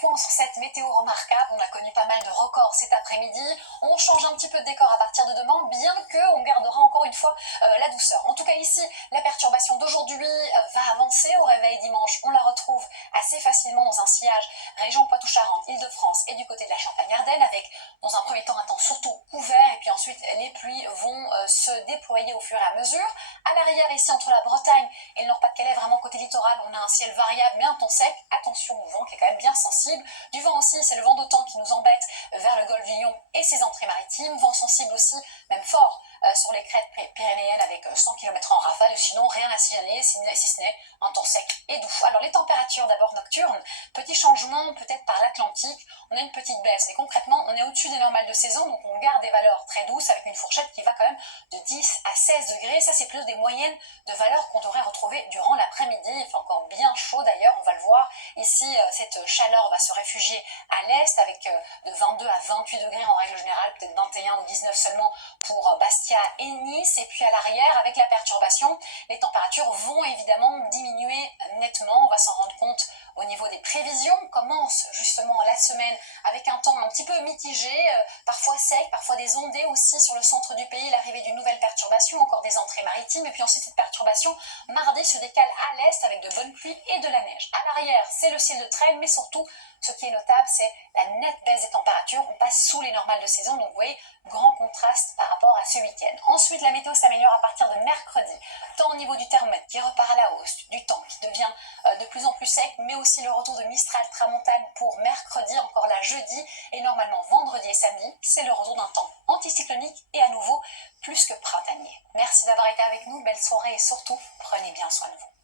point sur cette météo remarquable. On a connu pas mal de records cet après-midi. On change un petit peu de décor à partir de demain, bien qu'on gardera encore une fois la douceur. En tout cas ici, la perturbation d'aujourd'hui va avancer. Au réveil dimanche, on la retrouve assez facilement dans un sillage région Poitou-Charentes, Île-de-France et du côté de la Champagne-Ardenne, avec dans un premier temps un temps surtout couvert, et puis ensuite les pluies vont se déployer au fur et à mesure. À l'arrière, ici entre la Bretagne et le Nord-Pas-de-Calais, vraiment côté littoral, on a un ciel variable mais un temps sec. Attention au vent qui est quand même bien sensible. Du vent aussi, c'est le vent d'OTAN qui nous embête vers le golfe du Lion et ses entrées maritimes. Vent sensible aussi, même fort, sur les crêtes pyrénéennes avec 100 km en rafale. Sinon, rien à signaler si ce n'est un temps sec et doux. Alors les températures d'abord nocturnes, petit changement peut-être par l'Atlantique. On a une petite baisse, mais concrètement, on est au-dessus des normales de saison, donc on garde des valeurs très douces avec une fourchette qui va quand même de 10 à 16 degrés. Ça, c'est plus des moyennes de valeurs qu'on devrait retrouver durant l'après-midi. Il fait encore bien chaud d'ailleurs, on va le voir. Ici, cette chaleur va se réfugier à l'est avec de 22 à 28 degrés en règle générale, peut-être 21 ou 19 seulement pour Bastia et Nice. Et puis à l'arrière, avec la perturbation, les températures vont évidemment diminuer nettement. On va s'en rendre compte au niveau des prévisions. On commence justement la semaine avec un temps un petit peu mitigé, parfois sec, parfois des ondées aussi sur le centre du pays, l'arrivée d'une nouvelle perturbation, encore des entrées maritimes, et puis ensuite cette perturbation mardi se décale à l'est avec de bonnes pluies et de la neige. À l'arrière, c'est le ciel de traîne, mais surtout, ce qui est notable, c'est la nette baisse des températures. On passe sous les normales de saison, donc vous voyez, grand contraste par rapport à ce week-end. Ensuite, la météo s'améliore à partir de mercredi, tant au niveau du thermomètre qui repart à la hausse, du temps qui devient de plus en plus sec, mais aussi le retour de Mistral Tramontane pour mercredi, encore là jeudi, et normalement vendredi et samedi, c'est le retour d'un temps anticyclonique et à nouveau plus que printanier. Merci d'avoir été avec nous, belle soirée et surtout, prenez bien soin de vous.